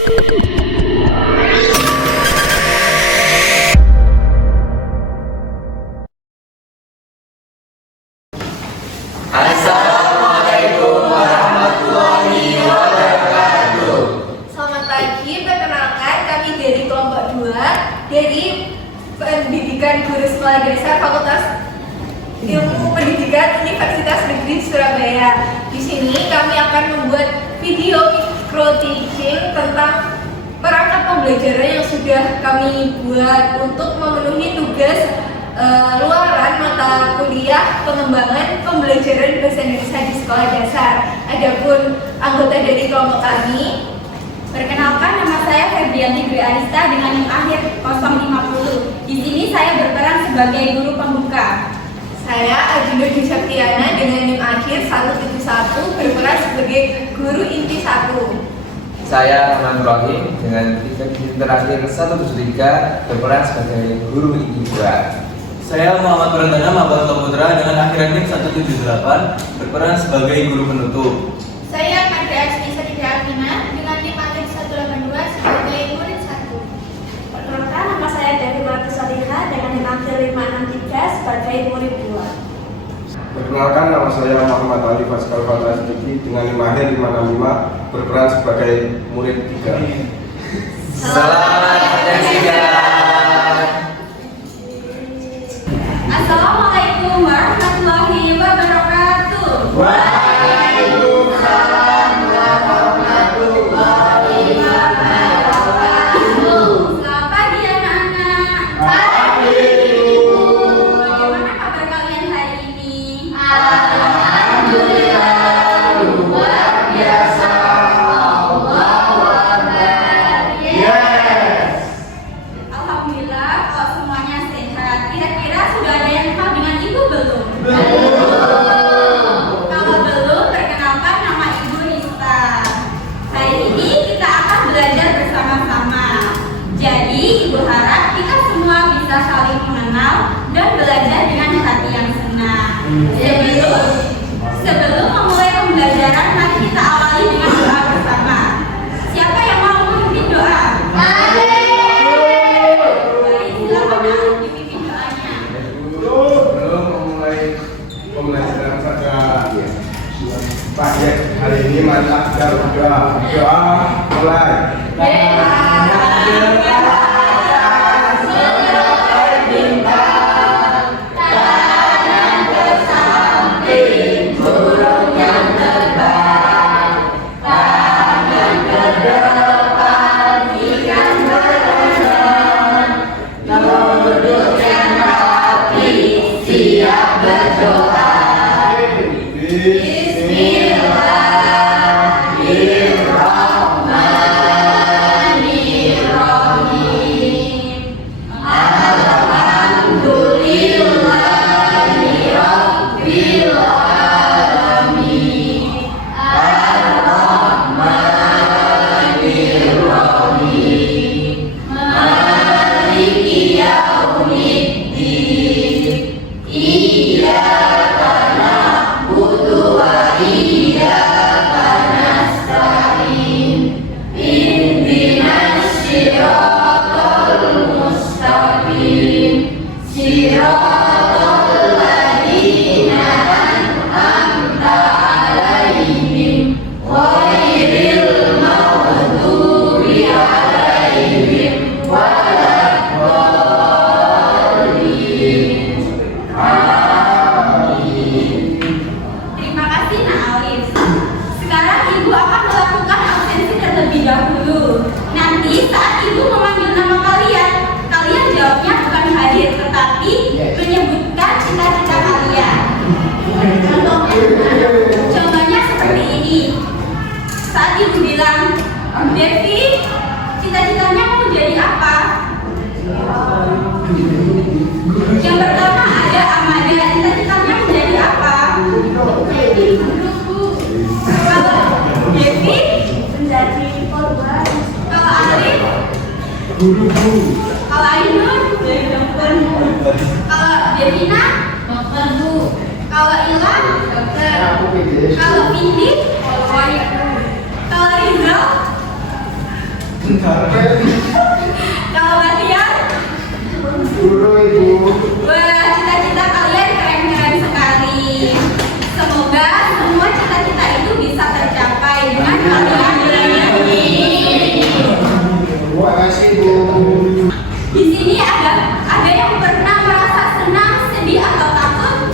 Assalamualaikum warahmatullahi wabarakatuh. Selamat pagi, perkenalkan kami dari kelompok 2 dari Pendidikan Guru Sekolah Dasar Fakultas Ilmu Pendidikan Universitas Negeri Surabaya. Di sini kami akan membuat video micro teaching tentang perangkat pembelajaran yang sudah kami buat untuk memenuhi tugas luaran mata kuliah pengembangan pembelajaran bahasa Indonesia di sekolah dasar. Adapun anggota dari kelompok kami, perkenalkan, nama saya Febrianti Dwi Arista dengan NIM akhir 050. Di sini saya berperan sebagai guru pembuka. saya Ajindo Dwi Septiana dengan NIM akhir 171 berperan sebagai guru inti 1. Saya Rahman Rohim dengan titik terakhir 173 berperan sebagai guru inti 2. Saya Muhammad Perantana Mabal Putra dengan akhiran NIM 178 berperan sebagai guru penutup. Saya Kadra Asnisa Alvina dengan NIM akhir 182 sebagai murid 1. Perkenalkan, nama saya Devi Martu Saliha dengan NIM akhir 563 sebagai murid 2. Perkenalkan, nama saya Muhammad Ali Faskal Fatra Siddiqi dengan NIM akhir 565 berperan sebagai murid 3. Selamat menyaksikan. Assalamualaikum warahmatullahi wabarakatuh. Waalaikumsalam warahmatullahi wabarakatuh. Selamat pagi anak-anak. Pagi, Ibu. Bagaimana kabar kalian hari ini? Alhamdulillah, luar biasa. Allahu Akbar. Yes. Alhamdulillah, kalau semuanya sehat. Kira-kira sudah ada yang kenal dengan ibu belum? Kalau belum, perkenalkan, nama ibu Nista. Hari ini kita akan belajar bersama-sama. Jadi, ibu harap kita semua bisa saling mengenal dan belajar dengan hati yang senang. Sebelum memulai pembelajaran, mari kita awali dengan doa bersama. Siapa yang mau memimpin doa? Baik, silakan dipimpin doanya. Sebelum memulai pembelajaran pada pagi hari ini, mari kita berdoa. Doa mulai. Terima kasih, Nak Alif. Sekarang ibu akan melakukan absensi terlebih dahulu. Nanti saat ibu memanggil nama kalian, kalian jawabnya bukan hadir, tetapi menyebutkan cita-cita kalian. Contohnya seperti ini. Saat ibu bilang, Devi, cita-citanya mau jadi apa? Yang pertama ada Amanda, cita-citanya menjadi apa? Menjadi guru, Bu. Kalau Devi menjadi korban. Kalau Arif Guru. kalau Ainun jadi dokter. Kalau Devina dokter, Bu. Kalau Ilan dokter. Kalau Vindi lawyer. Kalau Rizal Kalau kalian, Guru Ibu. wah cita-cita kalian keren-keren sekali. Semoga semua cita-cita itu bisa tercapai dengan kalian belajar ini. Terima kasih Bu. Di sini ada yang pernah merasa senang, sedih atau takut?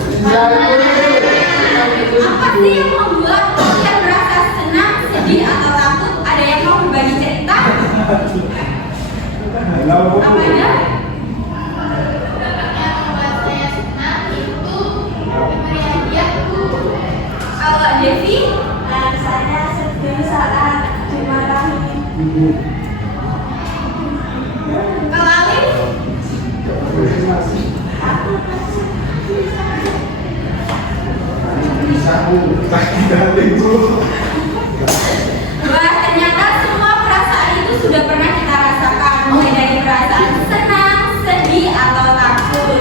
Apa sih yang membuat kalian merasa senang, sedih atau takut? Ada yang mau berbagi cerita? Apa ya? Kalau Devi, saya sedih saat dimarahi. Kalau Alif, wah ternyata semua perasaan itu sudah pernah kita rasakan, mulai dari perasaan senang, sedih atau takut.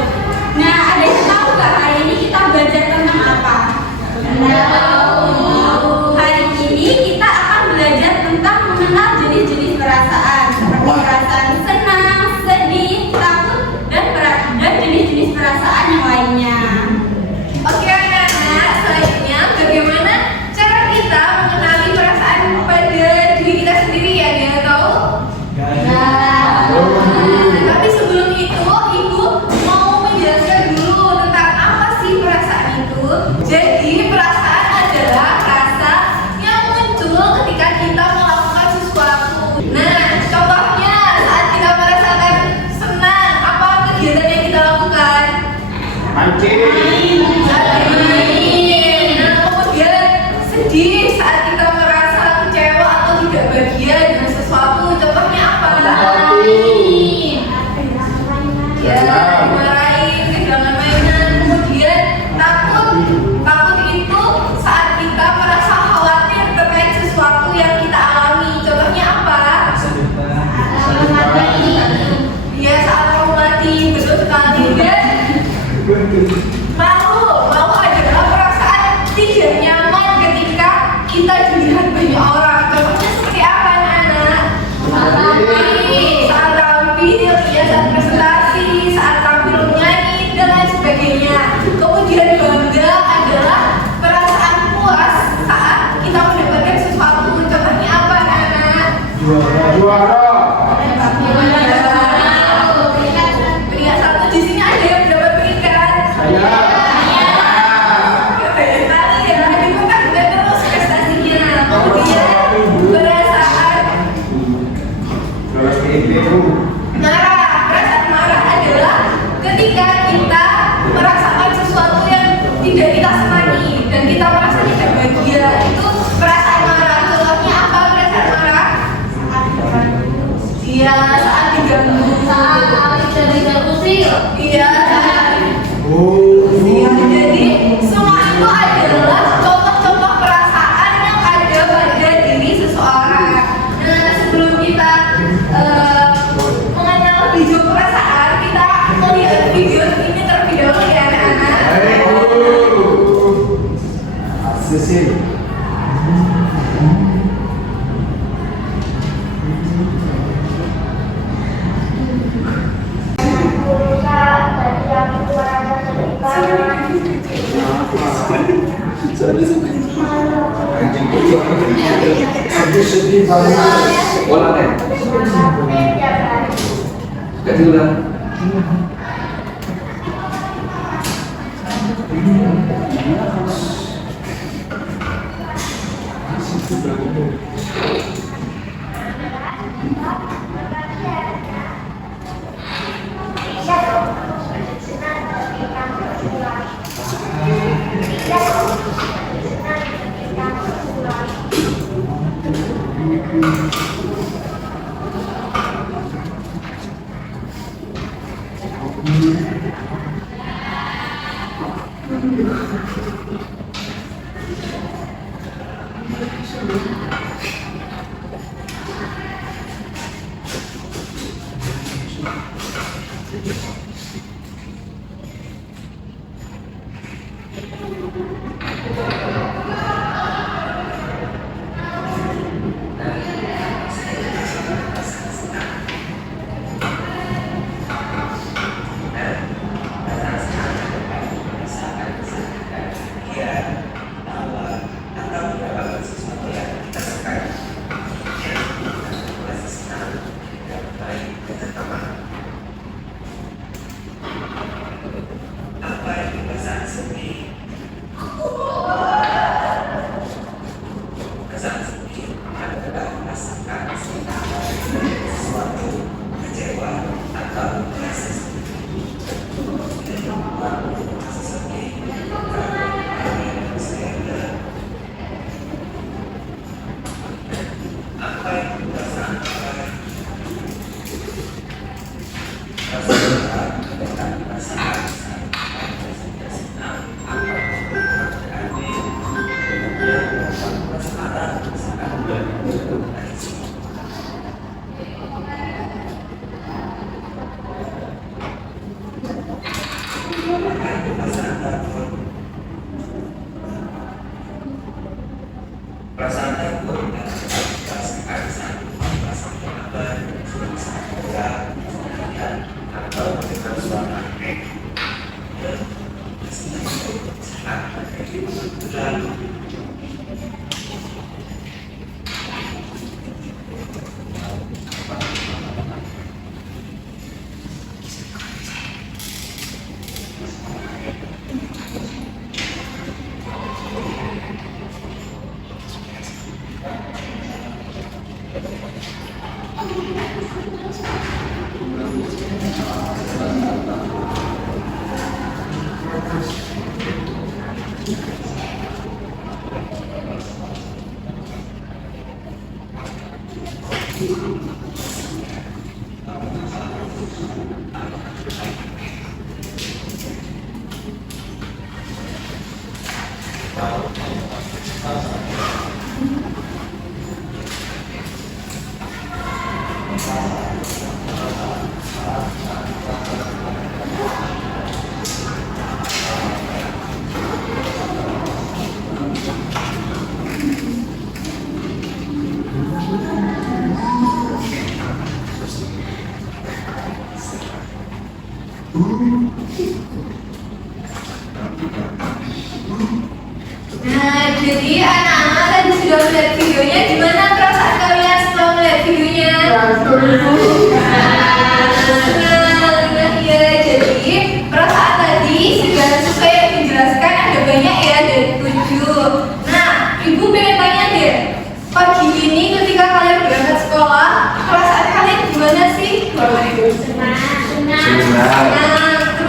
Nah, ada yang tahu nggak hari ini kita belajar tentang apa? Hari ini kita akan belajar tentang mengenal jenis-jenis perasaan seperti perasaan senang, sedih, takut, dan jenis-jenis perasaan yang lainnya. Oke anak-anak, selanjutnya bagaimana cara kita mengenali perasaan pada diri kita sendiri ya, dia tahu? Tapi sebelum itu, Ibu mau menjelaskan dulu tentang apa sih perasaan itu. Jadi perasaan adalah rasa yang muncul ketika kita melakukan sesuatu. Nah, contohnya saat kita merasakan senang, apa kegiatan yang kita lakukan? Mancing. Nah, kemudian sedih saat kita merasa kecewa atau tidak bahagia dengan sesuatu. Contohnya apa? Ya, dimarahin, kehilangan mainan. Kemudian takut itu saat kita merasa khawatir terkait sesuatu yang kita alami. Contohnya apa? Ya, saat mau mati, betul sekali. Dan malu adalah perasaan tidak nyaman ketika kita dilihat banyak orang. Contohnya seperti apa anak-anak? Saat tampil, ya saat presentasi, saat tampil menyanyi dan lain sebagainya. Kemudian bangga adalah perasaan puas saat kita mendapatkan sesuatu. Contohnya apa anak-anak? Juara. Peringkat 1 di sini ada yang mendapat peringkat. Banyak sekali ya, itu kan udah terus prestasinya. Kemudian perasaan marah adalah ketika kita merasakan sesuatu yang tidak kita senangi dan kita merasa tidak bahagia. Itu perasaan marah. Contohnya apa perasaan marah? Iya, saat diganggu. Iya. Jadi semua itu adalah contoh-contoh perasaan yang ada pada diri seseorang. Nah, sebelum kita mengenal lebih jauh perasaan, kita melihat video ini terlebih dahulu ya anak-anak. Sedih banget. Ulang deh. Ganti ulang. Nah, jadi anak-anak tadi sudah melihat videonya. Gimana perasaan kalian setelah melihat videonya? Ya, jadi perasaan tadi sudah sesuai yang dijelaskan, ada banyak ya, ada 7. Nah, ibu pengen tanya deh, pagi ini ketika kalian berangkat sekolah, perasaan kalian gimana sih? Nah,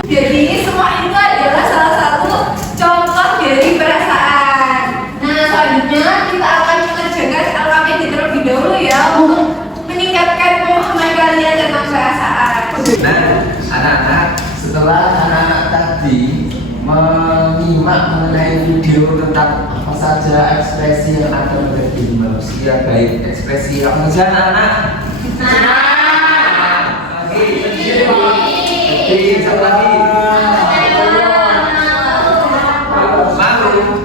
jadi semua itu adalah salah satu contoh dari perasaan. Nah, selanjutnya kita akan mengerjakan alfabet terlebih dahulu ya, untuk meningkatkan pemahaman kalian tentang perasaan. Nah, anak-anak, setelah anak-anak tadi menyimak mengenai video tentang apa saja ekspresi yang ada pada diri manusia, baik ekspresi apa saja anak-anak? Lagi, satu lagi. Malu.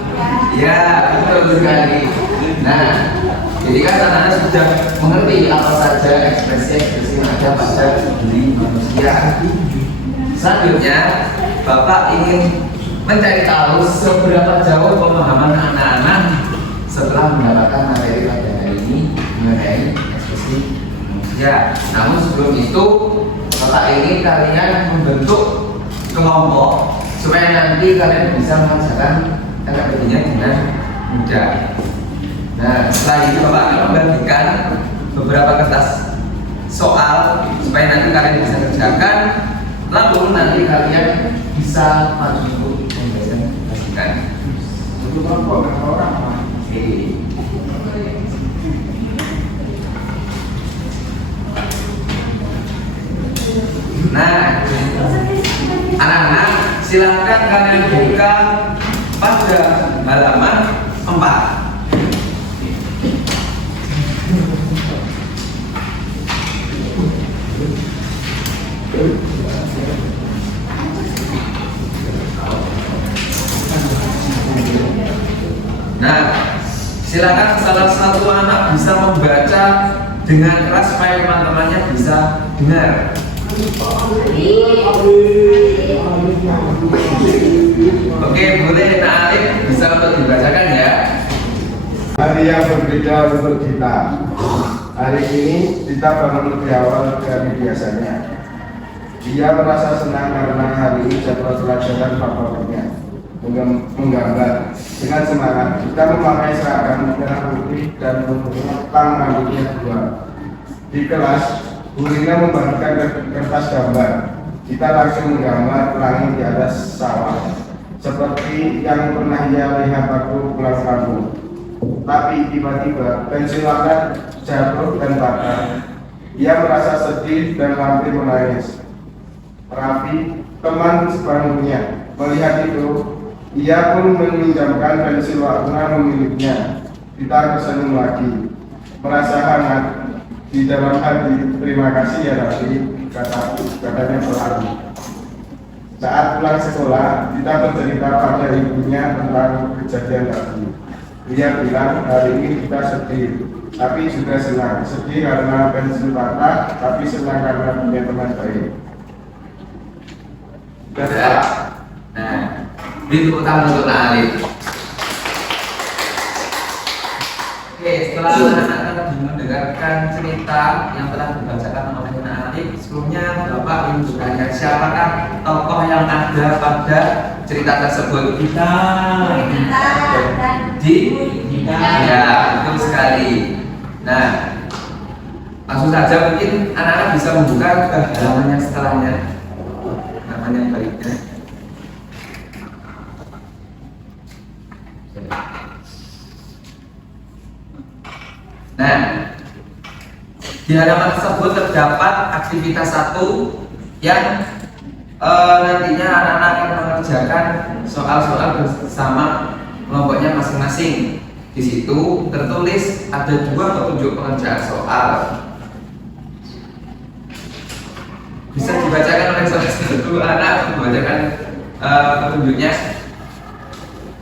Ya, betul sekali. Nah, jadi kan anak-anak sudah mengerti apa saja ekspresi-ekspresi yang ada pada diri manusia. Selanjutnya, Bapak ingin mencari tahu seberapa jauh pemahaman anak-anak setelah mendapatkan materi pada hari ini mengenai ekspresi manusia. Namun sebelum itu, Bapak ingin kalian membentuk kelompok supaya nanti kalian bisa mengerjakan TKP-nya dengan mudah. Nah, setelah itu Bapak akan membagikan beberapa kertas soal supaya nanti kalian bisa kerjakan. Lalu nanti kalian bisa maju untuk membagikan. Untuk kelompok orang. Oke. Nah, anak-anak silakan kalian buka pada halaman 4. Nah, silakan salah satu anak bisa membaca dengan keras supaya teman-temannya bisa dengar. Oke, boleh Nak Alif bisa untuk dibacakan ya. Hari yang berbeda untuk kita. Hari ini kita bangun lebih awal dari biasanya. Dia merasa senang karena hari ini jadwal pelajaran favoritnya. Menggambar dengan semangat. Kita memakai seragam merah putih dan mengulang rambutnya 2. Di kelas, gurunya membagikan kertas gambar. Kita langsung menggambar pelangi di atas sawah, seperti yang pernah ia lihat waktu pulang kampung. Tapi tiba-tiba pensil warna jatuh dan patah. Ia merasa sedih dan hampir menangis. Raffi, teman sebangkunya, melihat itu, ia pun meminjamkan pensil warna miliknya. Kita tersenyum lagi, merasa hangat di dalam hati. Terima kasih ya Raffi, katanya selalu. Saat pulang sekolah, kita bercerita pada ibunya tentang kejadian tadi. Dia bilang hari ini kita sedih, tapi juga senang. Sedih karena pensil patah, tapi senang karena punya teman baik. Nah, beri tepuk tangan untuk Nak Alif. Oke, setelah anak-anak tadi mendengarkan cerita yang telah dibacakan oleh Nak Alif, sebelumnya Bapak ingin bertanya siapakah tokoh yang ada pada cerita tersebut? Kita. Ya, betul sekali. Nah, langsung Langsung saja mungkin anak-anak bisa membuka ke halaman yang setelahnya, halaman yang baiknya. Nah, di halaman tersebut terdapat aktivitas 1 yang nantinya anak-anak akan mengerjakan soal-soal bersama kelompoknya masing-masing. Di situ tertulis ada 2 petunjuk pengerjaan soal. Bisa dibacakan oleh salah satu anak membacakan petunjuknya.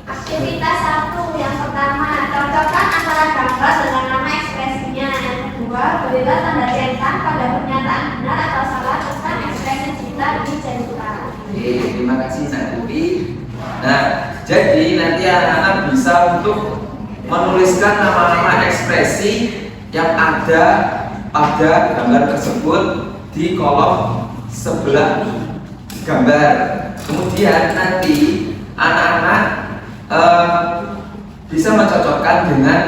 Aktivitas 1 yang pertama, cocokkan antara gambar dengan nama ekspresinya. Yang kedua, berilah tanda centang pada pernyataan benar atau salah tentang ekspresi cinta di cerita. Oke, terima kasih Nak Putri. Nah, jadi nanti anak-anak bisa untuk menuliskan nama-nama ekspresi yang ada pada gambar tersebut di kolom sebelah gambar. Kemudian nanti anak-anak bisa mencocokkan dengan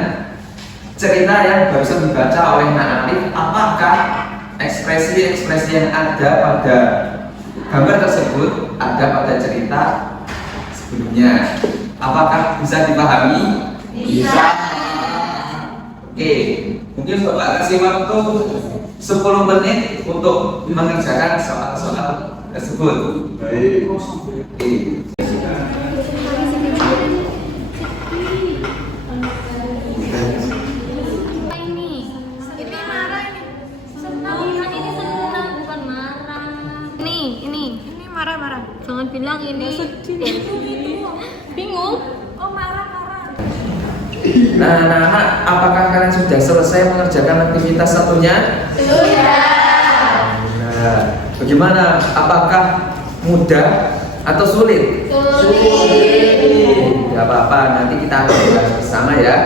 cerita yang barusan dibaca oleh Nak Alif. Apakah ekspresi-ekspresi yang ada pada gambar tersebut ada pada cerita sebelumnya? Apakah bisa dipahami? Bisa. Oke, mungkin Bapak kasih waktu 10 menit untuk mengerjakan soal-soal tersebut. Baik. Oke. Ini marah ini. Senang kan ini senang bukan marah. Ini marah-marah. Jangan bilang ini. Bingung? Oh marah-marah. Nah, anak-anak, apakah kalian sudah selesai mengerjakan aktivitas 1-nya? Sudah. Nah, bagaimana? Apakah mudah atau sulit? Sulit. Tidak apa-apa, nanti kita akan bahas bersama ya.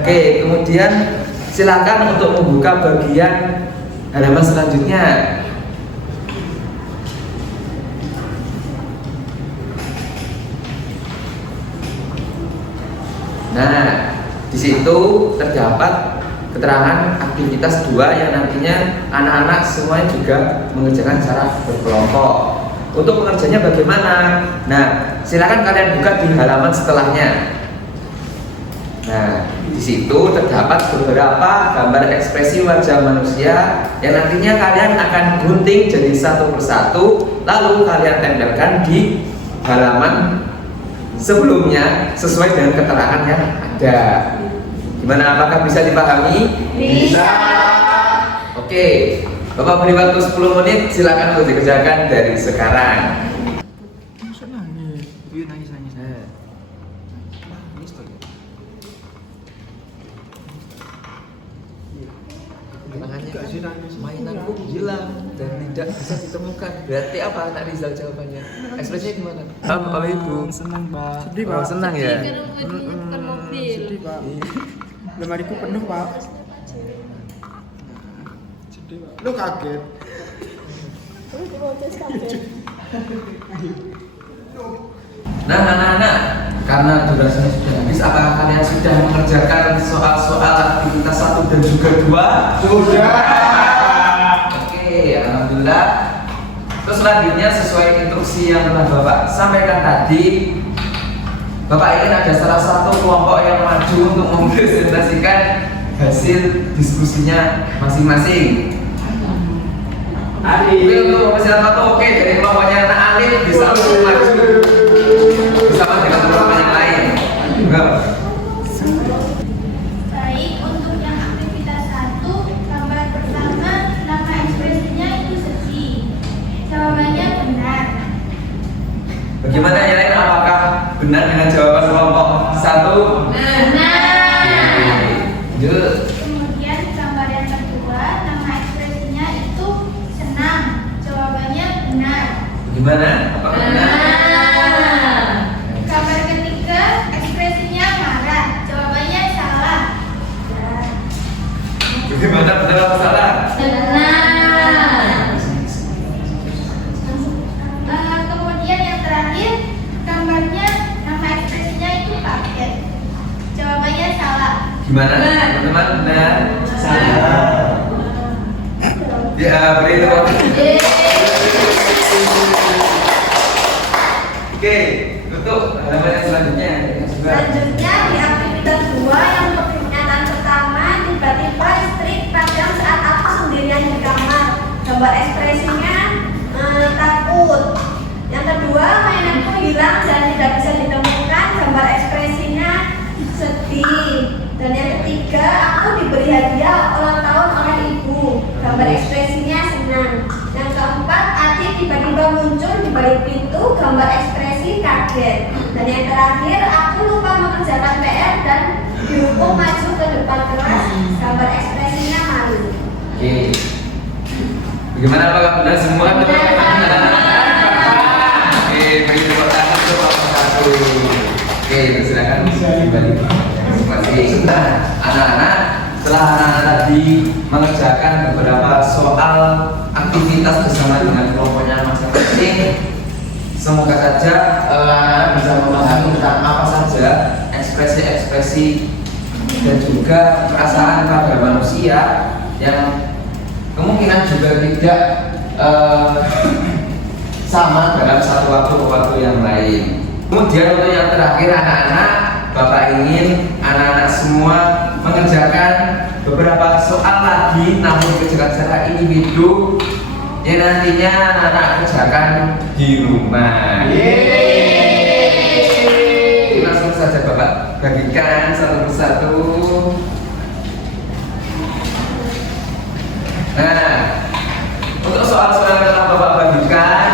Oke, kemudian silakan untuk membuka bagian halaman selanjutnya. Nah, di situ terdapat keterangan aktivitas 2 yang nantinya anak-anak semuanya juga mengerjakan secara berkelompok. Untuk pengerjaannya bagaimana? Nah, silakan kalian buka di halaman setelahnya. Nah, di situ terdapat beberapa gambar ekspresi wajah manusia yang nantinya kalian akan gunting jadi satu persatu, lalu kalian tempelkan di halaman sebelumnya sesuai dengan keterangan yang ada. Gimana, apakah bisa dipahami? Bisa. Oke, Bapak beri waktu 10 menit, silakan untuk dikerjakan dari sekarang. Mainanku hilang dan tidak bisa ditemukan. Berarti apa Anak Rizal jawabannya? Ekspresinya gimana? Oleh Ibu. Senang Pak. Sedih Oh, senang ya? Sedih Pak. Lemariku penuh Pak. Sedih Pak. Lu kaget. Nah, anak-anak, karena durasinya sudah habis, apakah kalian sudah mengerjakan soal-soal aktivitas 1 dan juga 2? Sudah. Oke, alhamdulillah. Terus selanjutnya sesuai instruksi yang telah Bapak sampaikan tadi, Bapak ingin ada salah satu kelompok yang maju untuk mempresentasikan hasil diskusinya masing-masing. Oke, untuk mempersiapkan oke dari kelompoknya Anak Alif bisa langsung maju bersama dengan kelompok yang lain. Enggak. Baik, untuk yang aktivitas 1, gambar pertama nama ekspresinya itu sedih. Jawabannya benar. Bagaimana yang lain? Apakah benar dengan jawaban kelompok 1? Benar. Lanjut. Kemudian gambar yang kedua, nama ekspresinya itu senang. Jawabannya benar. Bagaimana? Apakah benar? Gambar ketiga, ekspresinya marah. Jawabannya salah. Bagaimana, benar atau salah? Benar. Kemudian yang terakhir, gambarnya nama ekspresinya itu kaget. Jawabannya salah. Gimana? Teman-teman, benar? Salah. Ya, beri tepuk tangan. Oke, untuk halaman yang selanjutnya. Selanjutnya di aktivitas 2 yang pernyataan pertama, tiba-tiba istri padam saat aku sendirian di kamar. Gambar ekspresinya takut. Yang kedua, mainanku hilang dan tidak bisa ditemukan. Gambar ekspresinya sedih. Dan yang ketiga, aku diberi hadiah ulang tahun oleh ibu. Gambar ekspresinya senang. Yang keempat, Ati tiba-tiba muncul di balik pintu. Gambar ekspresi kaget. Dan yang terakhir, aku lupa mengerjakan PR dan dihukum maju ke depan kelas. Gambar ekspresinya malu. Oke. Bagaimana Pak? Benar semua? Oke, beri tepuk tangan untuk Pak satu. Oke, silakan kembali. Nah, anak-anak, setelah anak-anak tadi mengerjakan beberapa soal aktivitas bersama dengan kelompoknya masing-masing, semoga saja anak-anak bisa memahami tentang apa saja ekspresi-ekspresi dan juga perasaan pada manusia yang kemungkinan juga tidak sama dalam satu waktu ke waktu yang lain. Kemudian untuk yang terakhir anak-anak, Bapak ingin anak-anak semua mengerjakan beberapa soal lagi namun dikerjakan secara individu yang nantinya anak-anak kerjakan di rumah. Langsung saja Bapak bagikan satu persatu. Nah, untuk soal-soal yang Bapak bagikan,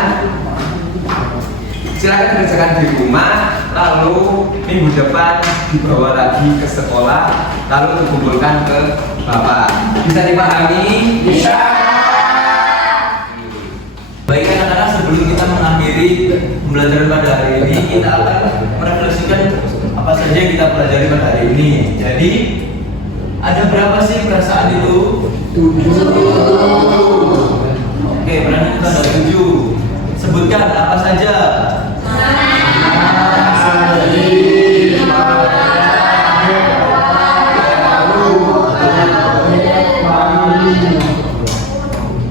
silakan kerjakan di rumah, lalu minggu depan dibawa lagi ke sekolah, lalu dikumpulkan ke Bapak. Bisa dipahami? Bisa. Baik anak-anak, sebelum kita mengakhiri pembelajaran pada hari ini, kita akan merefleksikan apa saja yang kita pelajari pada hari ini. Jadi, ada berapa sih perasaan itu? 7. Oke, berarti itu ada 7. Sebutkan apa saja.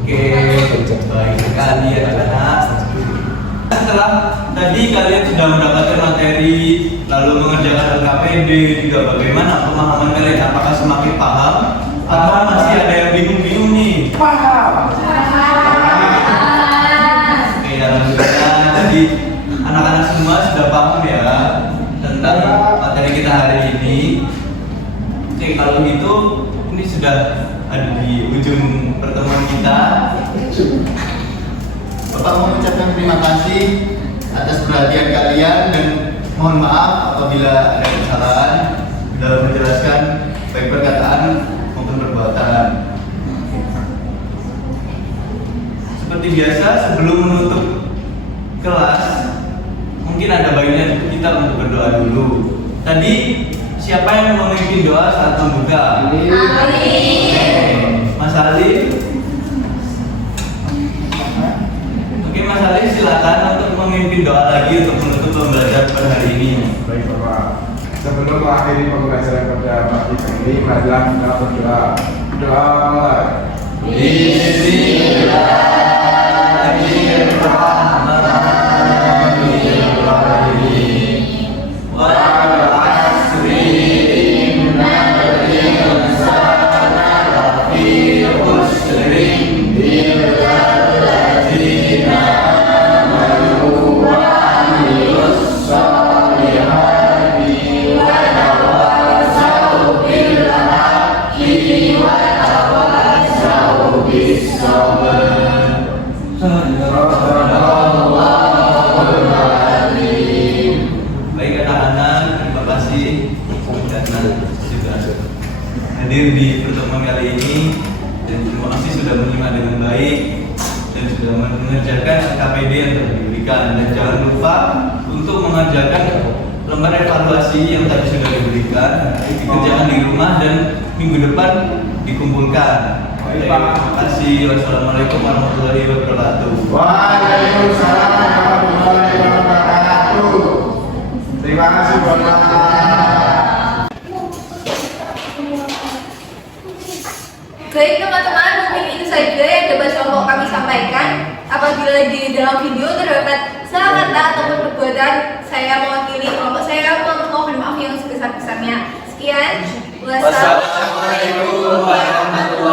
Oke, baik sekali ya anak-anak. Setelah tadi kalian sudah mendapatkan materi, lalu mengerjakan LKPD, juga bagaimana pemahaman kalian? Apakah semakin paham? Atau masih ada yang bingung-bingung nih? Paham. Oke, alhamdulillah. Jadi anak-anak semua sudah paham ya tentang materi kita hari ini. Oke, kalau gitu ini sudah ada di ujung pertemuan kita. Bapak mau mengucapkan terima kasih atas perhatian kalian dan mohon maaf apabila ada kesalahan dalam menjelaskan baik perkataan maupun perbuatan. Seperti biasa, sebelum menutup kelas, mungkin ada baiknya kita untuk berdoa dulu. Tadi siapa yang memimpin doa saat membuka? Mas Ali. Oke, Mas Ali silakan untuk memimpin doa lagi untuk menutup pembelajaran pada hari ini. Baik Bapak. Sebelum mengakhiri pembelajaran pada pagi ini, marilah kita berdoa. Doa. Baik anak-anak, terima kasih karena sudah hadir di pertemuan kali ini dan terima kasih sudah menyimak dengan baik dan sudah mengerjakan KPD yang telah diberikan, dan jangan lupa untuk mengerjakan lembar evaluasi yang tadi sudah diberikan, dikerjakan di rumah dan minggu depan dikumpulkan. Terima kasih. Wassalamualaikum warahmatullahi wabarakatuh. Waalaikumsalam warahmatullahi wabarakatuh. Terima kasih Bapak. Baik teman-teman, mungkin itu saja yang dapat kelompok kami sampaikan. Apabila di dalam video terdapat salah kata ataupun perbuatan saya mewakili kelompok saya, mohon maaf yang sebesar-besarnya. Sekian, wassalamualaikum warahmatullahi